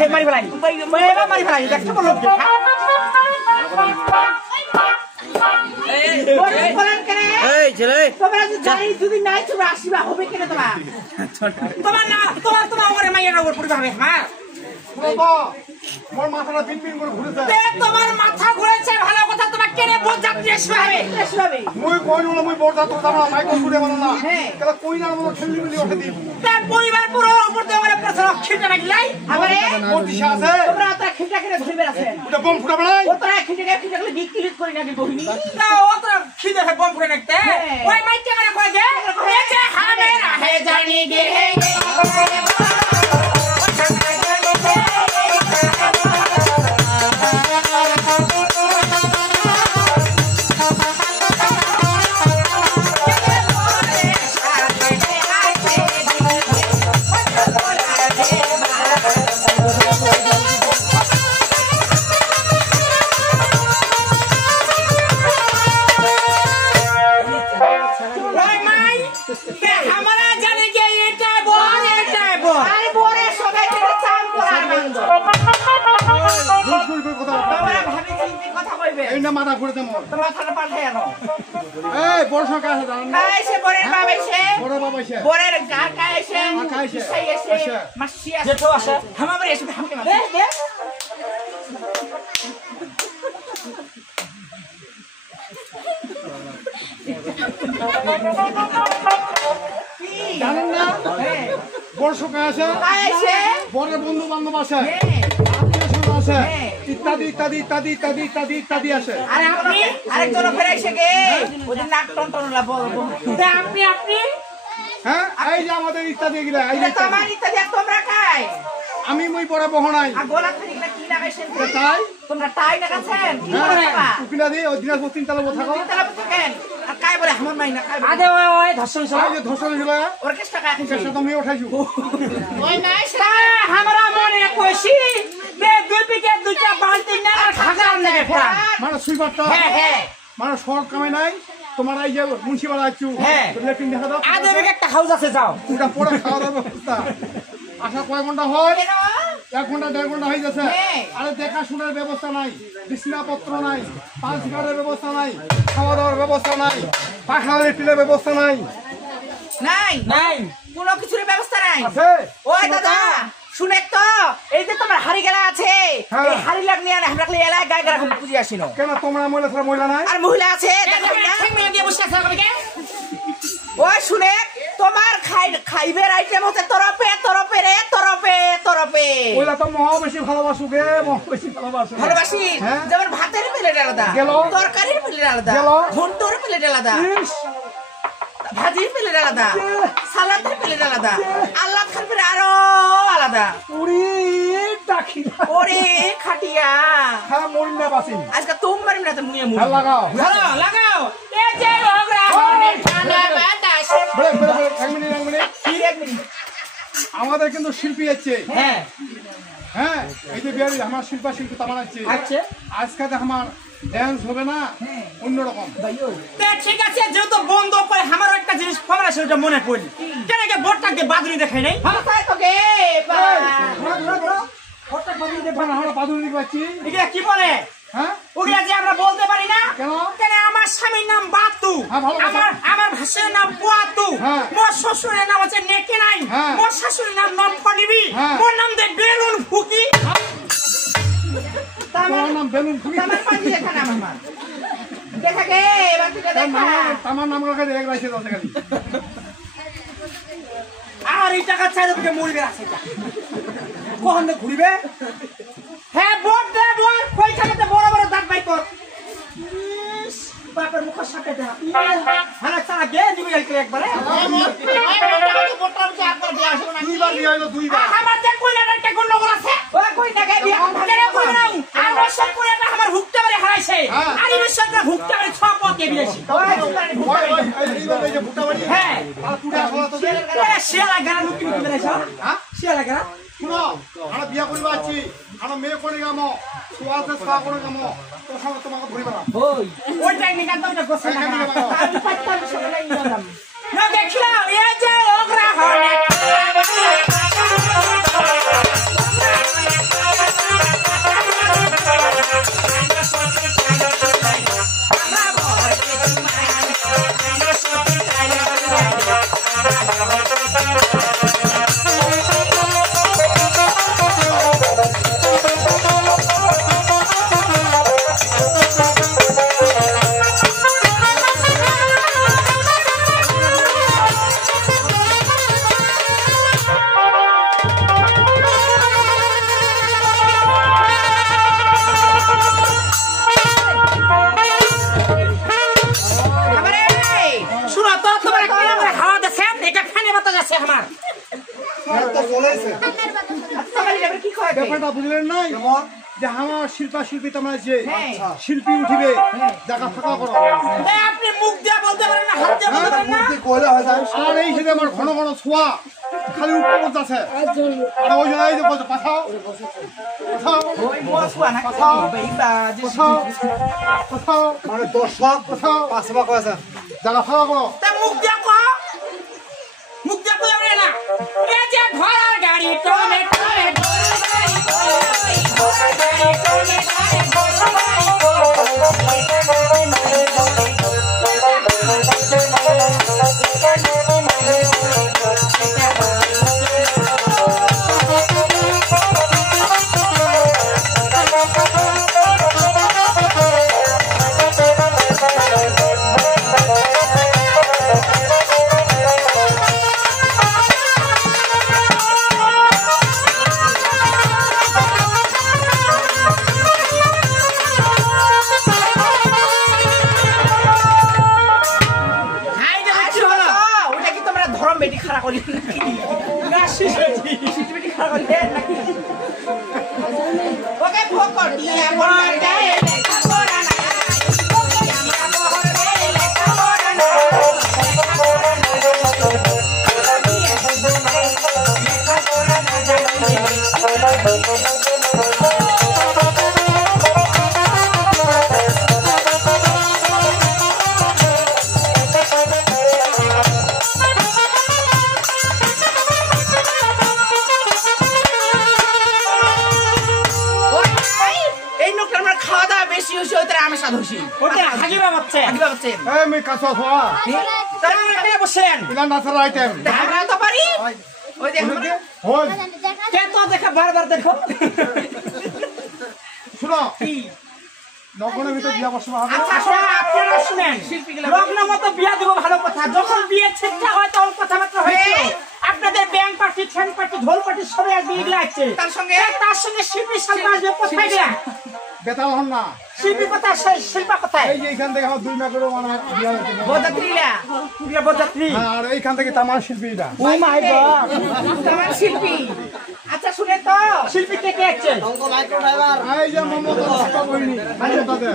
হে মারি ফেলাই মারি ফেলাই দেখতে বলো এই ছেলে তোমরা জানি যদি নাই তোমরা আসিবা হবে কেন তোমার না তোমার ওরে মাইয়ার উপর পড়বে হবে হ্যাঁ বাবা মোর মাথাটা পিনপিন করে ঘুরেছে তোমার মাথা ঘুরেছে ভালো কথা তোমার কেনে বোঝ যাত্রী আসবে মুই কইলো মুই বড় যাত্রা যাবো না মাইক ঘুরে মানো না কেলা কই না মনে খেললি মিলি ওঠে দি তে পরিবার পুরো উপর দিয়ে আমারে প্রশ্ন খিটা নাগলাই আমারে মতিশা আছে তোমরা তো খিটা করে ধরিবে আছেন ওটা বম ফুটাবে না ও তোরা খিটা করে বিক্রি করে নাকি বহিনী না ও তো খিদে হে বম ফুটে নাকতে ওই মাইকে মানে কই গে এতে হামে রাহে জানি গে মাথা ঘুরে দেবো মাথাটা পাল্টে আনো এই বড় সরকার আছে জানেন না আইছে বড়ের বাবা আইছে বড় বাবা আইছে বড়ের কাকা আইছে আইছে মাসি আছে যেটো আছে হামাবারে এসে হামকে মার দে জানেন না বড় সরকার আছে বড় বন্ধু বান্ধব আছে আছে ইত্যাদি ইত্যাদি ইত্যাদি ইত্যাদি ইত্যাদি ইত্যাদি আছে আরে আপনি আরেকজন ফেরাইছে গে ওই নাক টনটনলা বলবো আপনি হ্যাঁ এই যে আমাদের ইত্যাদি গিলা এই যে তোমার ইত্যাদি তোমরা খাই আমি মই বড় বহনাই আর গোলা খানিকটা কি লাগাইছেন তাই তোমরা টাই লাগাছেন কি করবা উকিলা দি ওই দিনাজপুর তিনতলা থাকো তিনতলা থাকেন আর কাই বলে আমার মাইনা কাই আদে ওই ধর্ষণ এই যে ধর্ষণ হলো অর্কেস্ট্রা কাই কেসটা তুমি উঠাইছো ওই নাই আমরা মনে কইছি বে দুই পিকে দুইটা বালতি না আর খাজার নেবে ফেরা মানে সুইবারটা হ্যাঁ মানে সর কামে নাই তোমার এই যে মুন্সিপাল আইছো লেট্রিন দেখা দাও আদে বেগে একটা হাউস আছে যাও ওটা পড়া খাওয়ার ব্যবস্থা আশা কয় ঘন্টা হয় 1 ঘন্টা 1.5 ঘন্টা হয়ে যাচ্ছে আরে দেখাশোনার ব্যবস্থা নাই বিছনাপত্র নাই পাঁচ ঘরের ব্যবস্থা নাই খাওয়া দাওয়ার ব্যবস্থা নাই পাখালের টিলের ব্যবস্থা নাই নাই কোনো কিছুর ব্যবস্থা নাই আছে ওই দাদা শুনে তো এই যে তোমার হাড়ি গেলা আছে এই হাড়ি লাগনি আর আমরা কই এলাই গায় গায় খুঁজি আসিনো কেন তোমরা মহিলা ছাড়া মহিলা নাই আর মহিলা আছে দেখো না ঠিক মিলে দিয়ে বসে আছে আমাকে ওই শুনে তোমার খাইবের আইটেম হতে তরপে ওইলা তো মহা বেশি ভালোবাসুগে মহা বেশি ভালোবাসি যেমন ভাতের প্লেট আলাদা তরকারির প্লেট আলাদা ঘন্টর প্লেট আলাদা ভাজির প্লেট আলাদা সালাদের প্লেট আলাদা আল্লাহ খাবার আরো আলাদা ওরে খাটিয়া হ্যাঁ মরিনা বাসি আজকে তুমি মারিম না তো মুইয়া মুই লাগাও এই যে ওগরা ঠান্ডা বাতাস এক মিনিট আমাদের কিন্তু শিল্পী আছে হ্যাঁ এই যে বিহারি আমার শিল্পী তামান আছে আচ্ছা আজকে আমার ডান্স হবে না অন্যরকম ঠিক আছে যেহেতু বন্ধ করে আমার একটা জিনিস খবর আছে ওটা মনে পড়লি কেন কে বটটাকে বাদুরি দেখাই নাই ভালো তাই তো গে বটটা বাদুরি দেখাই না আমরা বাদুরি পাচ্ছি এটা কি বলে হ্যাঁ ওগুলা যে আমরা বলতে পারি না কেন আমার স্বামীর নাম বাতু আমার ভাষার নাম পোয়াতু মোর শ্বশুরের নাম হচ্ছে নেকে নাই মোর শাশুড়ির নাম নমফনিবি মোর নাম দে বেলুন ফুকি তোমার নাম বেলুন ফুকি আমার পাজি দেখা নাম আমার দেখা গে বাকিটা দেখা আমার নাম রাখা এক রাইছে দশ খালি আর এই টাকা চাইলে তোকে মরিবে আছে কখন ঘুরিবে হ্যাঁ বোট দে বোট কই থাকতে বড় বড় দাঁত বাই কর বাপের মুখ সাথে দে হানা সারা গে দিবি একবারে দুইবার বিয়ে হইলো দুইবার আমার যে কইলাটা গন্ডগোল আছে ওই কইটা গে বিয়ে করে কই না আর বছর কইলাটা আমার হুকতে পারে হারাইছে আর এই বছরটা হুকতে পারে 6 পথ দিয়ে বিয়েছি এই যে ভুটাবাড়ি হ্যাঁ আর পুরা খাওয়া তো শিয়ালা গানা লুকি লুকি বেরাইছ হ্যাঁ শিয়ালা গানা শুনো আমরা বিয়া করিবা আছি আমরা মেয়ে করে গামো সুয়াতে সা করে গামো তো সব তোমাকে ধরিবা না ওই টাইম নিকাল তো গোসল না আমি পাঁচটা সকালে নাই নিলাম না দেখলাম এই যে ওগরা হনে তো বলেছে কি কয় ব্যাপারটা বুঝলেন নাই যে আমার শিল্পী তোমার যে শিল্পী উঠিবে জায়গা ফাঁকা করো আপনি মুখ দিয়ে বলতে পারেন না হাত দিয়ে বলতে পারেন না আর এই হিসেবে আমার ঘন ঘন ছোঁয়া খালি উপর আছে আর ওই জন্য এই যে বলছে পাঠাও ওই বসবা না পাঠাও বেইবা যে পাঠাও মানে দর্শক পাঠাও পাঁচবা কয়েছে জায়গা ফাঁকা করো তা মুখ দিয়ে কো মুখ দিয়ে কো না এই যে ঘর আর গাড়ি টমে টমে আপনাদের ব্যাংক পার্টি ঠ্যাং পার্টি ঢোল পার্টি সবাই আসবে এগুলো আছে তার সঙ্গে শিল্পী সালমা আসবে কোথায় গেলা বেতাল হন না শিল্পী কোথায় শিল্পা কোথায় এই যে এখান থেকে আমার 2 মাইক্রো মানে বরযাত্রীরা পুরো বরযাত্রী আর এইখান থেকে তামার শিল্পীরা ও মাই গড তামার শিল্পী আচ্ছা শুনে তো শিল্পী কে আছে মাইক্রো ড্রাইভার এই যে মমতা বইনি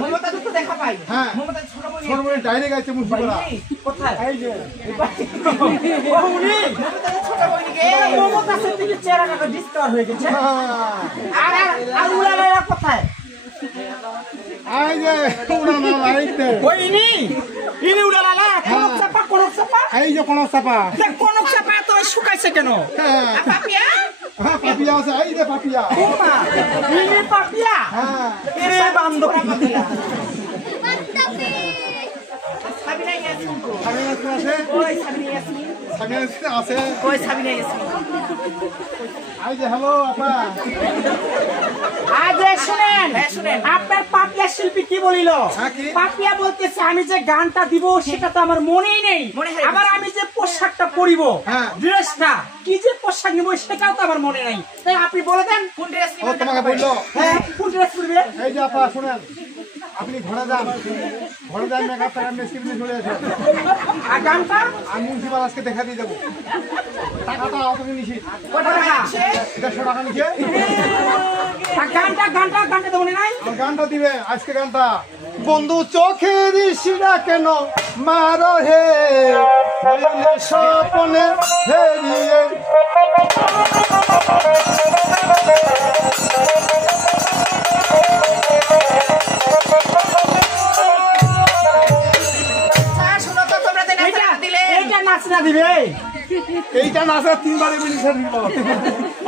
মমতা তো দেখা পাই হ্যাঁ মমতা ছোট বই ছোট বই ডাইরেক্ট আছে মুসিবরা কোথায় এই যে ও উনি মমতা ছোট বই কে মমতা সে থেকে চেহারাটা ডিস্টার্ব হয়ে গেছে আর উড়ালা কোথায় এই যে উড়ালা আইতে ওইনি ইনি উড়ালা কোন চাপা এই যে কোন চাপা তো শুকাইছে কেন পাপিয়া হ্যাঁ পাপিয়া আছে এই যে পাপিয়া ও মা ইনি পাপিয়া হ্যাঁ এরে বান্দর পাপিয়া সাবিনা ইয়াসমিন আছে ওই সাবিনা ইয়াসমিন আছে ওই সাবিনা ইয়াসমিন এই যে হ্যালো আপা আজ শুনেন আপনার পাপিয়া শিল্পী কি বলিল পাপিয়া বলতেছে আমি যে গানটা দিব সেটা তো আমার মনেই নেই আবার আমি যে পোশাকটা পরিব ড্রেসটা কি যে পোশাক নিব সেটাও তো আমার মনে নাই তাই আপনি বলে দেন কোন ড্রেস নিবেন তোমাকে বললো হ্যাঁ কোন ড্রেস পরবে এই যে আপা শুনেন আপনি ঘরে যান মেকআপ টাকা মেসকিপ নিয়ে চলে আসেন আর গানটা আমি মুন্সিপাল আজকে দেখা দিয়ে দেবো টাকাটা আপনাকে নিছি কত টাকা 150 টাকা নিছে গানটা দেবো নাই আর গানটা দিবে আজকে গানটা বন্ধু চোখের শিরা কেন মারো হে স্বপ্নে হেরিয়ে এইটা নাচা 3 বারে মিলিছে দিব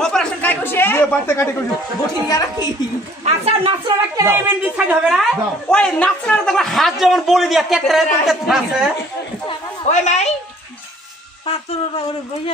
অপারেশন কাই কইছে এ বাড়তে কাটি কইছে বঠিন গেল কি আচ্ছা নাচরা কেন ইভেন্ট দিছাই হবে না ওই নাচরা তো হাত যেমন বলি দিয়া কেতরে আছে ওই মাই পাতররা ওরে বইয়া